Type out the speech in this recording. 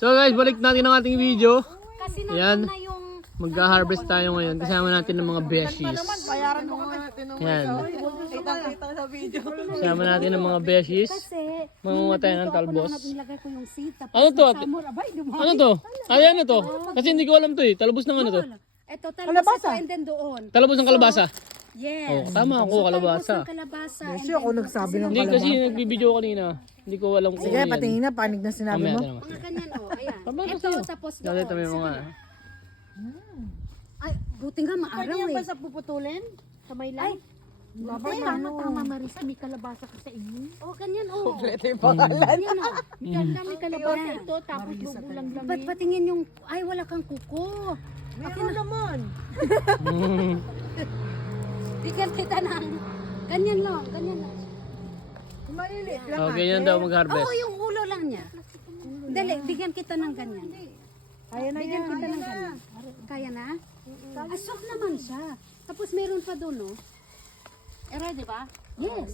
So guys, balik natin ang ating video. Kasi Ayan. na yung Magka-harvest tayo ngayon. Kasama natin ng mga beshies. Bayaran mo natin ng Yan. kita sa video. Kasama natin ng mga beshies. kasi Mangunga tayo ng talbos. nilagay ko yung seed tapos Ano to? samur, abay, dumami. Ano to? Ay, ano to? Kasi hindi ko alam to eh. Talbos ng ano to? Ito talbos ito and then doon. Talbos ng kalabasa. Yes. Oh, tama ako, kalabasa. Talbos ng kalabasa. and Kasi ako then- nagsabi ng Hindi kasi nagbibideo kanina. Hindi ko alam kung Sige, ano yan. patingin na, panig na sinabi Mamaya mo. tayo. Mga ganyan oh, ayan. Kalabasa Ito sa'yo. tapos Dali tayo doon. mga... Ay, buti nga maaraw eh. Sa puputulin? Kamay Ay, lang? tama Marisa, may kalabasa ka sa inyo. Oh, ganyan oh. Ito yung pangalan. Ganyan oh. Ganda may kalabasa ito, tapos bubulang lang. Ba't patingin yung, ay wala kang kuko. Meron naman. Bigyan kita ng, ganyan lang. Maliliit lang. Okay, yan daw mag-harvest. Oo, yung ulo lang niya. Dali, bigyan kita ng ganyan. Kaya na Bigyan yan. kita ng ganyan. Kaya na? Asok naman siya. Tapos meron pa doon, no? Era, di ba? Yes.